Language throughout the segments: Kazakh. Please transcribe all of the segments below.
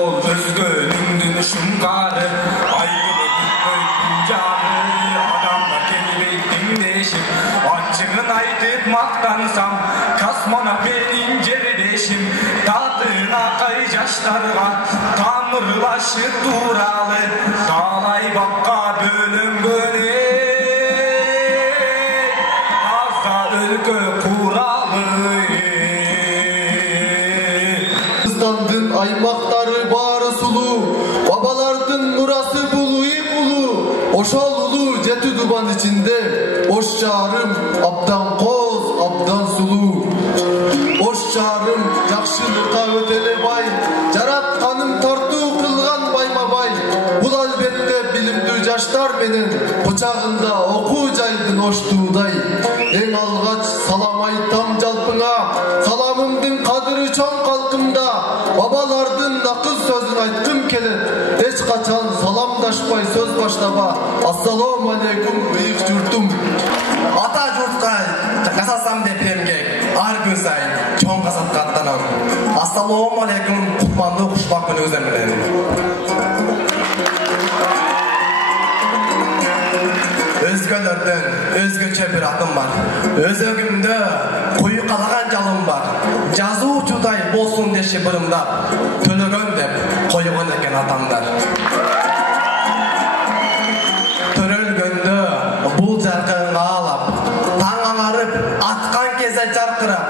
жол өзгөнүн шуңгары айгылы бүткөй жары адамга келбейт теңдешим ачыгын айтып мактансам космонавт менин жердешим татына кай жаштарга тамырлашы тууралы талай бакка бөлөнгөн аза өлкө куралы Kızlandın aymaqları bari sulu babalardın murası buluyup ulu oşal ulu jeti duban içinde oş çağrım abdan koz abdan sulu oş çağrım jakşılıkka ötele bay jaratkanım tortuu kılgan bayma bay bul alбетте bilimdүү жаштар менен кучагында окуу жайдын оштуудай эң алгач салам айтам жалпыңа саламымдын кадыры чоң калкымда бабалардын акыл сөзүн айткым келет эч качан саламдашпай сөз баштаба ассалому алейкум бийик журтум ата журтка жасасам деп эмгек ар күн сайын чоң казатка аттанам ассалому алейкум кутмандуу кушбак күнүңүздөр менен өзгөлөрдөн өзгөчө бир атым бар өзөгүмдө куyu калаган жалым бар жазуучудай болсун деши бырымдап төлөгөн деп койгон экен атамдар төрөлгөндө бул жаркын каалап таң аңарып аткан кезде жаркырап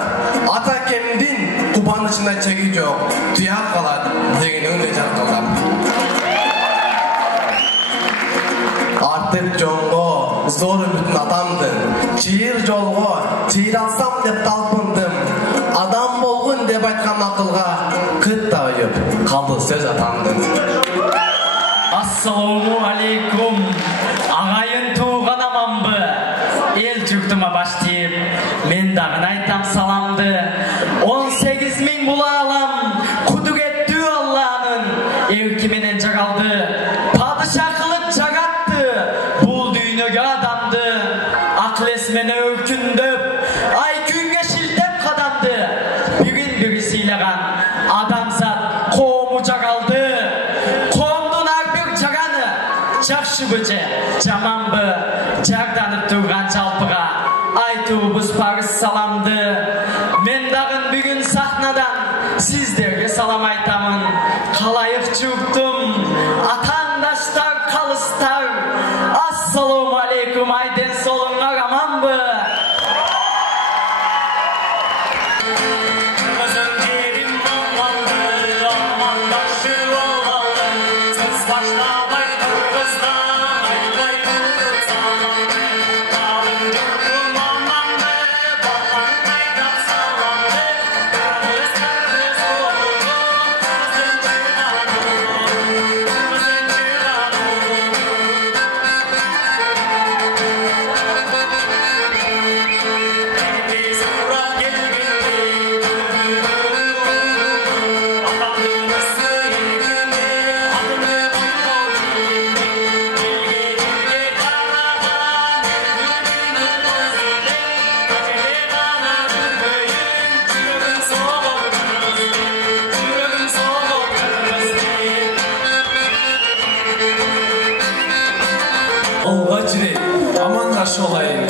ата кемдин кубанычына чеги жок туяп калат деген өңдө жаркылдап артып жоңго зор үмүтүн атамдын чыйыр жолго чыйыр алсам деп талпындым адам болгун деп айткан акылга кыт да уюп калды сөз атамдын Ассаламу алейкум агайын тууган аманбы эл журтума баш тийип мен дагы айтам саламды 18 миң бул аалам кудугеттүү Алланын эрки менен жаралды падыша кылып жаратты бул дүйнөгө адамды акыл эс менен өркүндөп ай күнгө шилтеп кадамды бирин бири сыйлаган адамзат коому жаралды коомдун ар бир жараны жакшыбы же жаманбы жарданып турган жалпыга айтуубуз парыз саламды мен дагы бүгүн сахнадан сиздерге салам айтамын калайык журтум атаандаштар калыстар ассалому алейкум айден солуңар аманбы Амандашып алайын.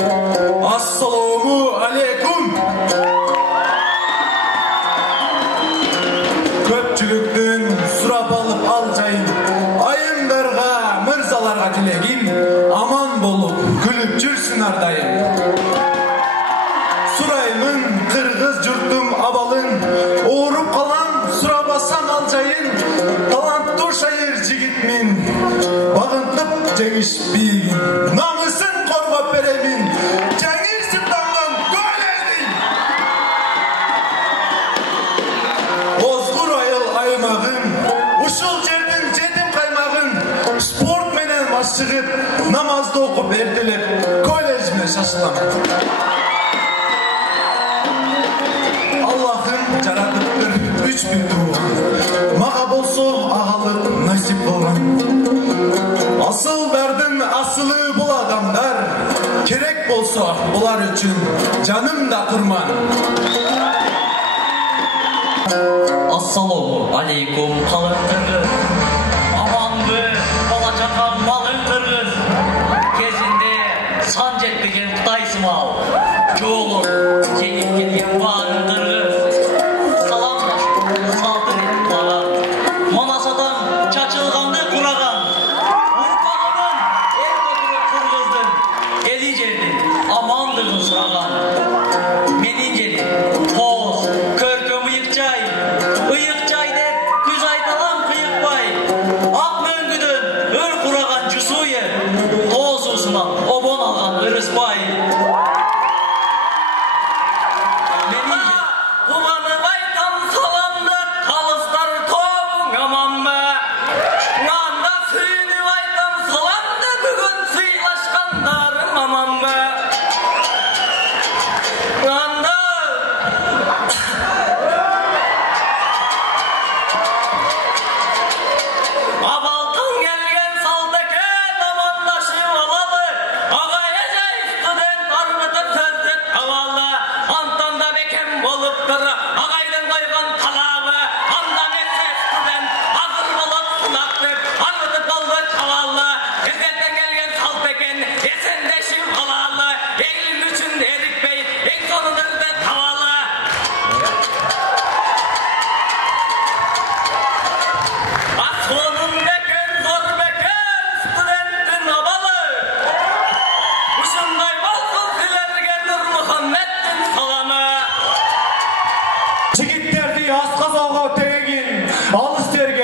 Ассаламу алейкум. Көпчүлүктүн сурап алып ал жайын айымдарга, мырзаларга тилегим аман болуп, күлүп жүрсүн ар дайым. Сураймын кыргыз журтум абалын, ооруп калам сурабасам ал жайын. Таланттуу шайыр жигитмин, багынтып жеңишпейгин. Намысын коргоп беремин, жаңыр сыртанган көйлөйдүн. Озгур айыл аймагын, ушул жердин жетим каймагын спорт менен машыгып, намазды окуп эртелеп, колледжиме шашылам. Аллахым жаратыптыр үч бир тууган, мага болсо агалык насип болгон. Асылдардын асылы бул адамдар, керек болсо булар үчүн жаным да курман. Ассаламу алейкум халыктары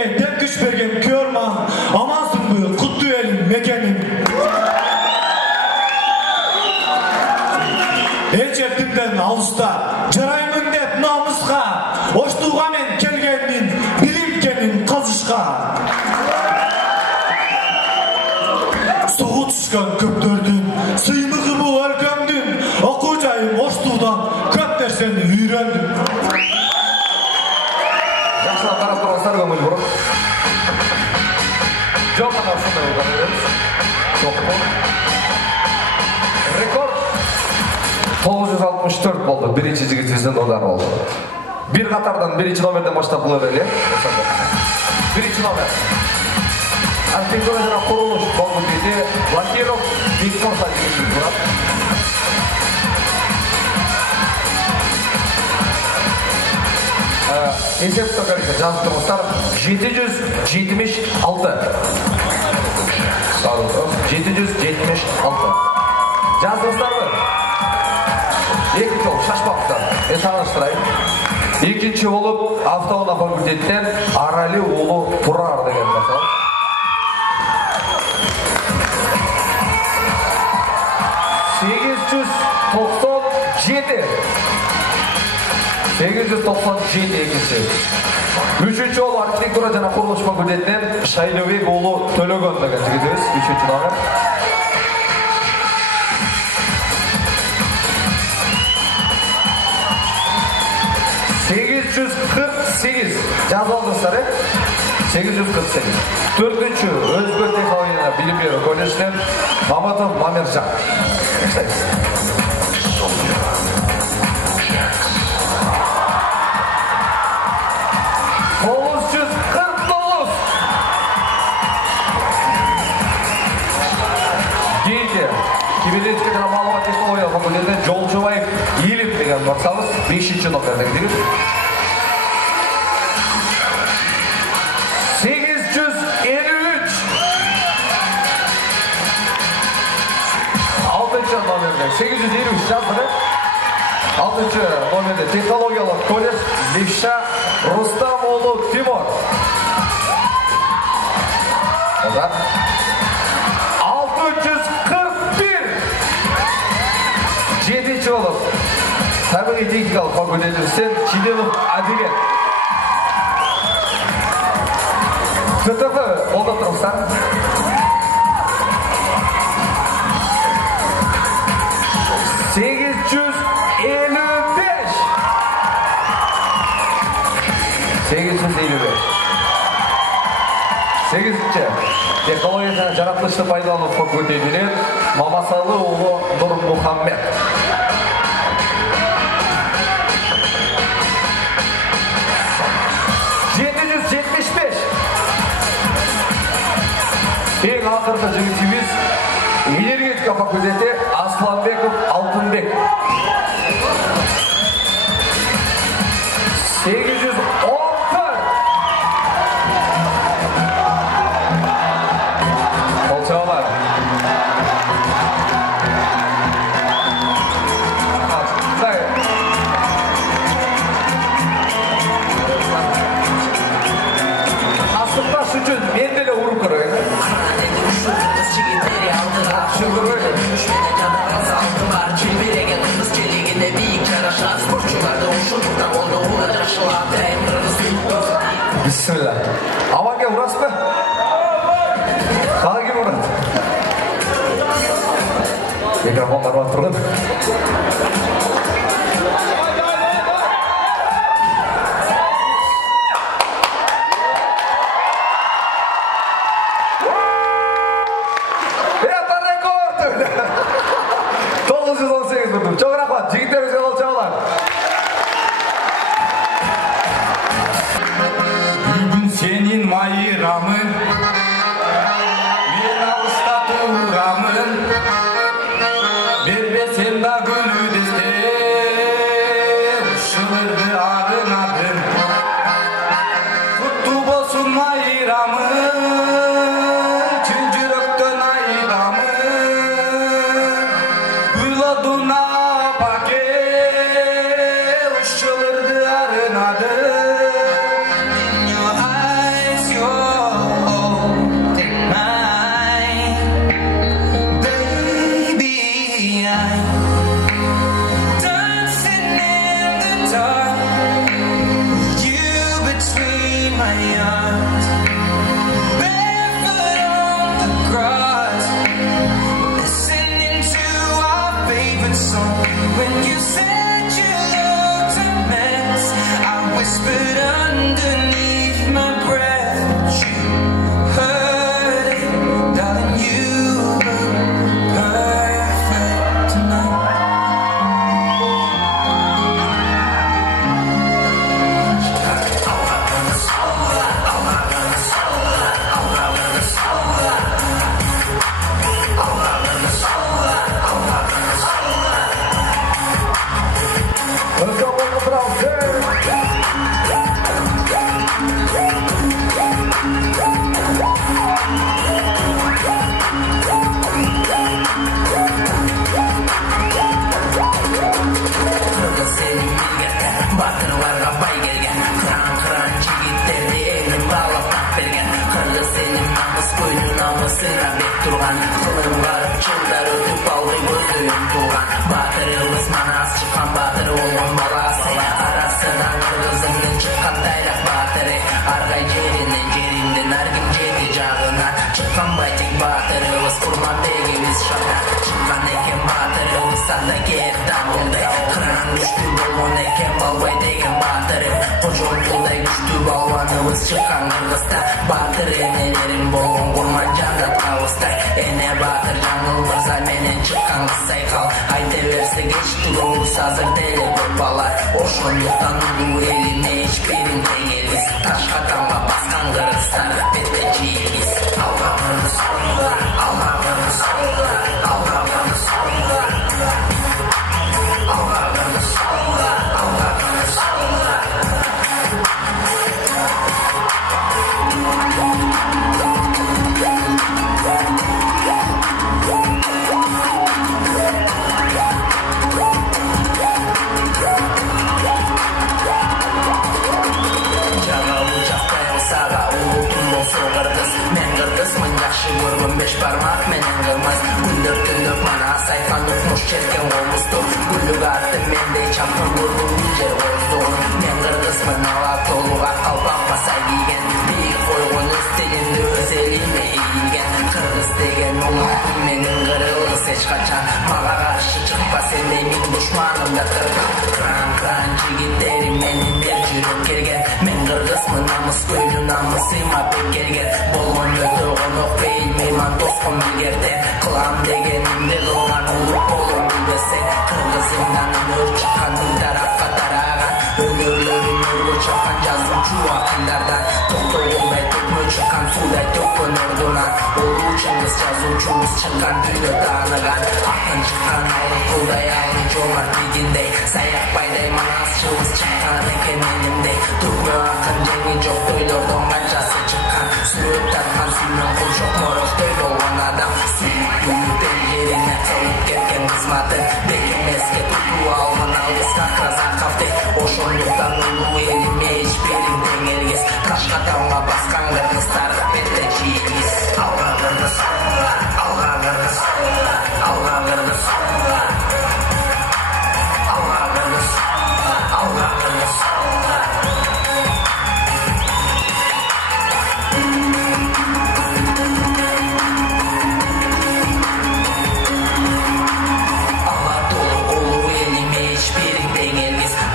Bizge tek güç bergen körman, amansın bu kutlu elin mekenin. Ecevdimden alısta, jarayımın dep namusqa, oştuğa men kelgenmin, bilimkenin kazışqa. Soğut düşkan köptördün, sıymığı bu ölkömdün, okuyacağım oştuğdan köp dersen үйröndüm. Жақсылап қарап тұрғандар көңіл бұрып. Жоқ қана осындай болған едіміз. Жоқ бұл. Рекорд 964 болды. Бірінші жігітіміздің ордары болды. Bir қатардан бірінші номерден баштап бұл өбелі. Бірінші номер. Архитектура және құрылыс факультеті Блокиров Бекмұрса жігітіміз бұрап. Есепті жазып тұрмыстар 776. 776. Жаздыңыздар ма? Екінші ол шашпақтан. Мен таныстырайын. Екінші болып автоуна факультеттен Арали Улу Тұрар деген басал. екінші. Үшінші ол архитектура және құрылыс факультетінен Шайлөбек Улу Төлөгөн деген жігітіміз. Үшінші номер. Жазып алдыңыздар, 848. Төртінші өзбек технологияны білім беру колледжінен Маматов Мамержан. 949. Кибернетика және мағлұмат технология факультетінен Жолшыбаев Еліп деген барсаңыз 5-ші номерден деген. 853. 6-ші номерде 853 жаздыры. 6-ші номерде технологиялық колледж Левша Рустамұлы Тимур. 641. 7-ші болып табиғи техникалық факультетімізден Чиденов Адилет. ТТФ қолда тұрғыздар. 855. 8-ші технология және жаратылышты пайдалану факультетінен Мамасалы Улы Нұрмұхаммед. 775. Ең ақырғы жігітіміз энергетика факультеті Асланбеков Алтынбек. 810. Bismillah. Aman gel burası mı? Sana gel burası. Mikrofonlar var turun. Это рекорд! 918 vurdum. Çok rahat. Jigitlerimiz yol çalar. Senin mayıramın, men alışta turamın, berbesen da gülü deste, ışılırdı arınadın. Kutlu bolsun mayıramın, çün jüröktön ayramın, güloduna pake, ışılırdı arınadın. umtulgan batırımız manas çıkan batırı olman balası arasından kırgızımdan çıkan dayrak batırı argay jerinden argin jedi jagına çıkan baytik batırımız kurman begimiz şaka çıkan eken batırımız sanda geri damıldı kıran güçlü bolman eken balbay degen batırı koşun kulday güçlü balvanımız çıkan kırgızda batır enelerin bolgan kurman janda tavısta ene batır жаңыл мырза менен чыккан кысай кал айта берсе кеч туруңуз азыр деле көп бала ошондуктан улуу элине эч бирин тең элбиз ташка тамга баскан кыргыздар бетте жийбиз алга кыргыз алга кыргыз алга кыргыз алга кыргыз алга кыргыз beş parmak menen kılmaz Gündür tündür bana sayfan tutmuş çerken olmuştu Güllük attı mende çapkın vurdum yücer oldu Men kırgızmın ala toluğa kalpak basay giygen Beyik koygun üstelinde özelime eğilgen Kırgız degen olmak menin kırılız hiç kaçan Mağa karşı çıkpa sende min düşmanım da tırgan Kran jigitlerim menin der jürüp kelgen Men kırgızmın namus köylü namusıma pek kelgen Bolgon ötü onuk beyil meyman dostum bilgerde Kılam degenimde kılgan ulup bolum bilbese Kırgızımdan önür çıkan tarafka taragan Önürlerin örgü çakan yazdım şu akıllardan Toktoğunday tökmö çıkan suday tökön ordunan Olu çыңız жазуучубуз çıkan tüydö tanıgan Akın çıkan ayrı kulday ayrı жомарт бигиндей Саяк байдай манасчыбыз çıkan eken elimdey Tökmö akın жеңи жок тойлордон канчасы çıkan Сүрөп тарткан сүймөн кул жок мороктой болгон адам Сүйүктен жерине кылып кеткен кызматы Бекемеске тутуп алган алгыс Закавдей ошондуктан улуу элиме эч бирин тең элгиз Ташка тамга баскан кыргыздар бетте жийбиз Алга кыргыз алга кыргыз алга кыргыз алга кыргыз алга кыргыз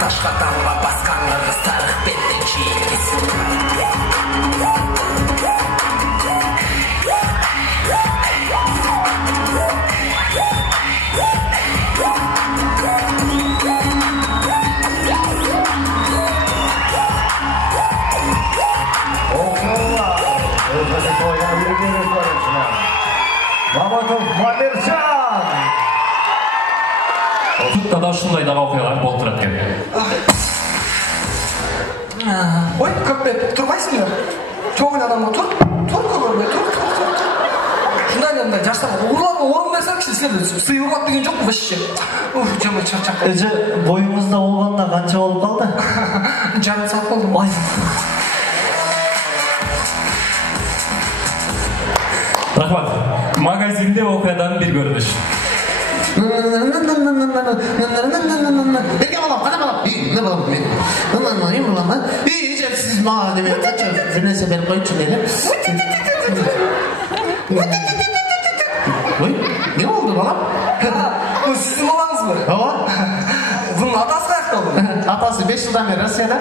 Ташка тамга баскан кыргыздар бетте жийбиз Маматов Мамиржан. Тут да ушундай дагы окуялар болуп турат экен. Ой, көппет, турбайсыңбы? Чоң адамга тур көрбөй, тур. Шундай эле жаштар урларга орун берсеңчи, силер сый урмат деген жокпу вообще. Жаман чарчап. Эже боюңузда болгондо канча болуп калды? Жарым саат болду. Рахмат. Магазинде окуядан бир көрүнүш. Peki oğlum, hadi bakalım. Ne bakalım ben? Ulan. İyice siz bana demeye bir neyse beni koyun çileyle. Oy, ne oldu bana? Bu sizin babanız mı? Hava? Bunun atası kaçta oldu? Atası 5 yıldan beri Rusya'da.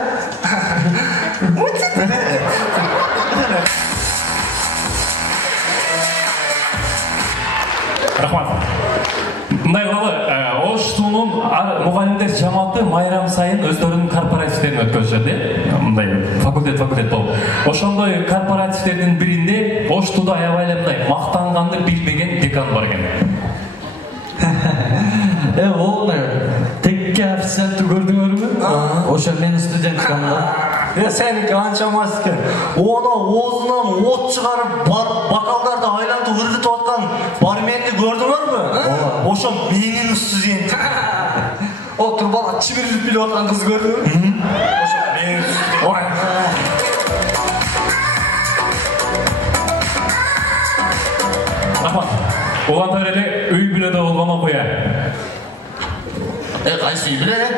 Рахмат. Мындай кылалы, Ош суунун мугалимдер жамааты майрам сайын өздөрүнүн корпоративдерин өткөзүшөт, мындай факультет болуп. Ошондой корпоративдердин биринде Ош сууда аябай эле мындай мактанганды билбеген декан бар экен. Ол текке официантты көрдүңөрбү? Ошо менин студенткам да. Сеники анча мас экен. Оны оозунан от чыгарып, бакалдарды айлантып үргүтүп аткан барменди көрдүңөрбү? Ошо менин студентим. О, турбала чибирип билип аткан кыз көрдүңбү? Ошо менин студентим. Рахмат. Улантар эле үй бүлөдө болгон окуя. Kaysı bilene?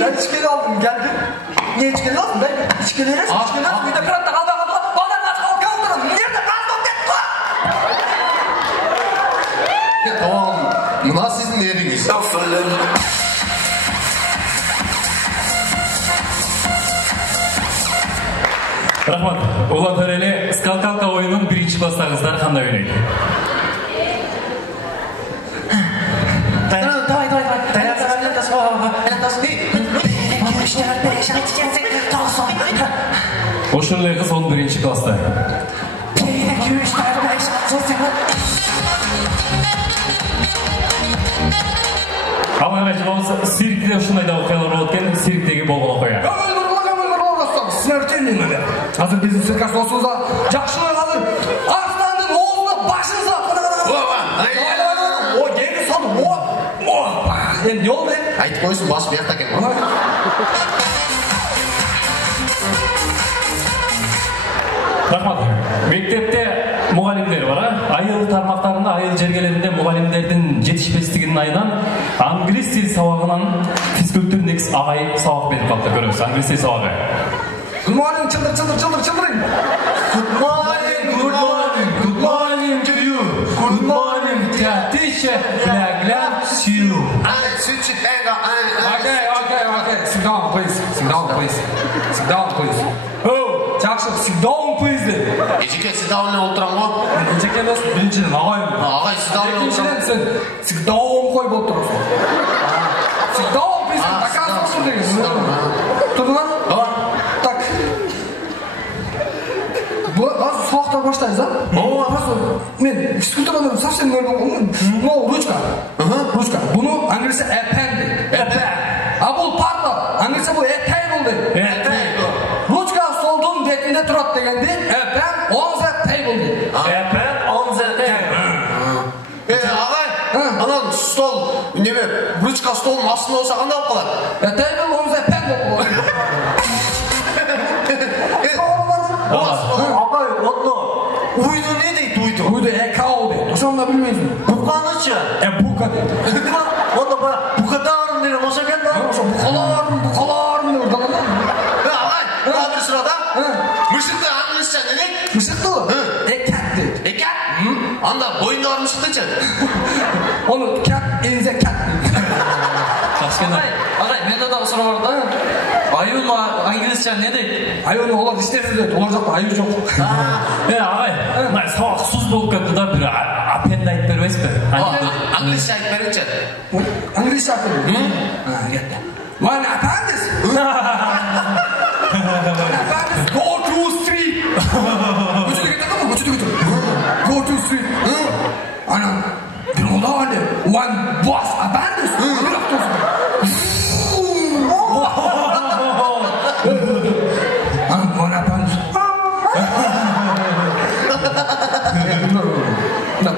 Ben içkili aldım geldim. Niye içkili aldın? Ben içkili eres. İçkili eres. Bir de kıratta kaldı. Bana nasıl kaldırın? Nerede kaldım dedi bu? Tamam. Buna sizin yeriniz. Rahmat, Ulan Töreli Скакалка oyunun birinci klastağızları qanday oynaydı? Oşunlu kız 11. klasta. Ama evet, sirkte şunday da okuyalar olurken sirkteki boğula koyar. Sinirtendin mi? Hazır bizim sirkas dostumuza жақшылық alır. Aslandın oğluna başınıza. O geri saldı. Endi ne oldu? Айтып қойсын, басы бияқта екен. Rahmat, мектепте мұғалімдер бар, айыл тармақтарында, айыл жергелерінде мұғалімдердің жетішпестігінің айынан англис тіл сабағынан физкультур негіз ағай сабақ беріп қалды, көріңіз, англис тіл сабағы. Good morning, children. Good morning to you. Good morning, teacher. Glad to you. Okay. Sit down, please. Oh, жақсы, sit down, please. Ежеке, сидауылы отырам ғой? Ежеке емес, біріншіден ағайым. Ағай, сидауылы отырам. Екіншіден сен sit down қой болып тұрасың. Sit down, please. Доказывасын деген. Тұрды ма? Так. Қазір сұрақтар баштаймыз, а? Мен физкультурадан совсем нөл болғанмын. Мынау ручка. Бұны англисі append дейді. А бұл парта. Англисі бұл etay болды. Ручка столдың бетінде тұрады дегенде append on the table дейді. Append on the table. Ағай, анан стол, неме, ручка столдың астында болса қандай болып қалады? Table on the pen болып қалады. Ағай, отно, уйду не дейді уйду? Уйду экау дейді. Ошонда білмейсің. Бұқанычы? Бука дейді. Онда бұқатарым деген болса екен да? Ошо бұқаларым деп ұрдағанда. Ағай, бұға бір сұрада? Мүшікті англисча не дейді? Мүшікті ғой? Cat дейді. Cat? Анда бойындағы мүшікті ше? Оны cat in the cat дейді. Ағай, менде да сұрау бар да. Аюны англисча не дейді? Аюны олар істеп жүреді, олар жақта аю жоқ. Ағай, мына сабақ сұз болып кетті да, бір аппend айтып бермейсіз бе? Англисча айтып беріңші. Англисча айтып беріңші. Кетті. One appendix. Go to street. Көшеде кетеді ма? Көшеде кетеді. Go to street. Ана, бір молда бар де. One boss appendix. Бір автобус. One appendix.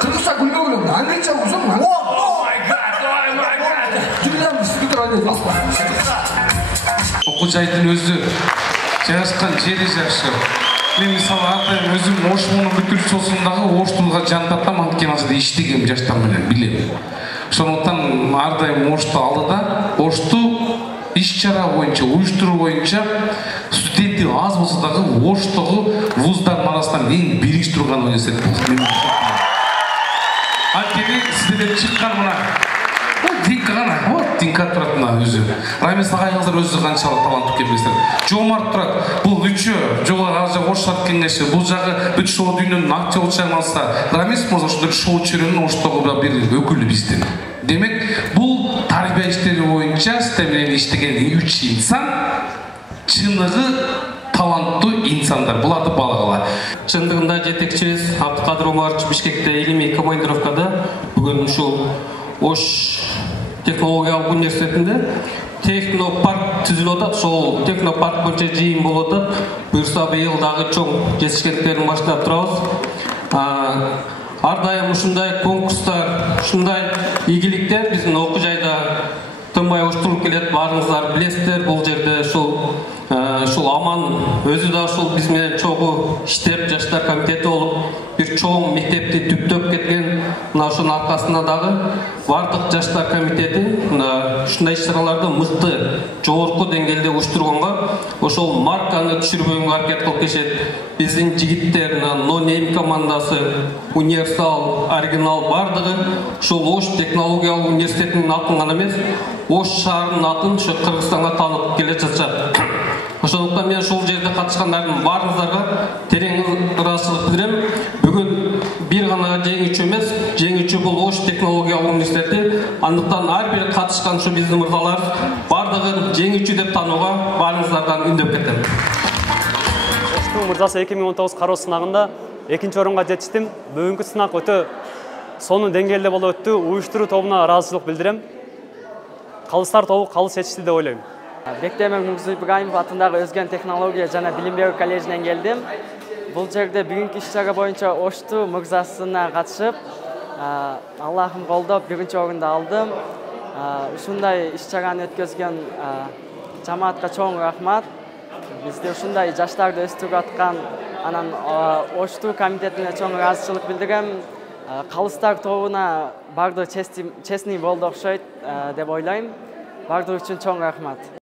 Қырғызша күлмеу керек. Англисча болсам. Oh my god. Жүргіземіз, физкультура айдаймыз. Оқу жайдың өзі жайғасқан жері жақсы. Мен мысалы артайым өзім Ошмоның бүкіл сосындағы Оштылға жантаттам анткен азыда іштегем жаштан білем, білем. Сондықтан ардайым Ошты алды да, Ошты іс-шара бойынша, uyuşturu бойынша студенті аз болса дағы Оштығы вуздардың арасынан ең бірінші тұрған университет болды. Антені сіздерден шыққан мұна. Динка ғана, Динка тұратын өзі. Рамес ағайыңыздар өзі қаншалық талант келместер. Жомарт тұрады. Бұл үші, жоға ғажа оршылар кеңесі. Бұл жағы бүт шоу дүйінен актерлық жағынан Рамес мұрза шудар шоу чөрінің оштығы бір өкілі бізден. Демек, бұл тарбия іштері бойынша стемелен іштеген үш инсан, шынығы талантты инсандар. Бұларды балағала. Шындығында жетекшіміз Абдықадыр Омарович Бишкекте илимий командировкада бүгін ушул Ош технологиялық университетінде технопарк түзіліп атат. Сол технопарк бойынша жиын болып атат. Бұйырса биыл дағы чоң жетістіктерін баштап тұрабыз. Ардайым ушундай конкурстар, ушундай ийгиликтер биздин окуу жайда тынбай уштурулуп келет. Баарыңыздар билесиздер, бул жерде ушул ушул Аман өзү да ушул биз менен чогуу иштеп, жаштар комитети болуп, бир чоң мектепти түптөп кеткен. Мына ошонун аркасында дагы бардык жаштар комитети мына ушундай иш-чараларды мыкты, жогорку деңгээлде уюштурганга, ошол марканы түшүрбөгөнгө аракет кылып келишет. Биздин жигиттер, No Name командасы, Универсал, Оригинал бардыгы ушул Ош технологиялык университетинин атын гана эмес, Ош шаарынын атын ушу Кыргызстанга таанып келе жатышат. Ошондуктан мен ушул жерде катышкандардын баарыңыздарга терең ыраазычылык билдирем. Бүгүн бир гана жеңүүчү эмес, жеңүүчү бул Ош технологиялык университети. Андыктан ар бир катышкан ушу биздин мырзалар бардыгын жеңүүчү деп таанууга баарыңыздардан үндөп кетем. Оштун мырзасы 2019 кароо сынагында 2-орунга жетиштим. Бүгүнкү сынак өтө сонун деңгээлде болуп өттү. Уюштуруу тобуна ыраазычылык билдирем. Калыстар тобу калыс чечти деп ойлойм. Бектемир Ибраимов атындагы Өзгөн технология жана билим берүү коллежинен келдим. Бул жерде бүгүнкү иш-чара боюнча Ошту мырзасына катышып, Аллахым колдоп 1-орунду алдым. Ушундай иш-чараны өткөзгөн жамаатка чоң рахмат. Бизде ушундай жаштарды өстүрүп аткан анан Ошту комитетине чоң ыраазычылык билдирем. Калыстар тобуна бардыгы честный болду окшойт деп ойлойм. Бардыгы үчүн чоң рахмат.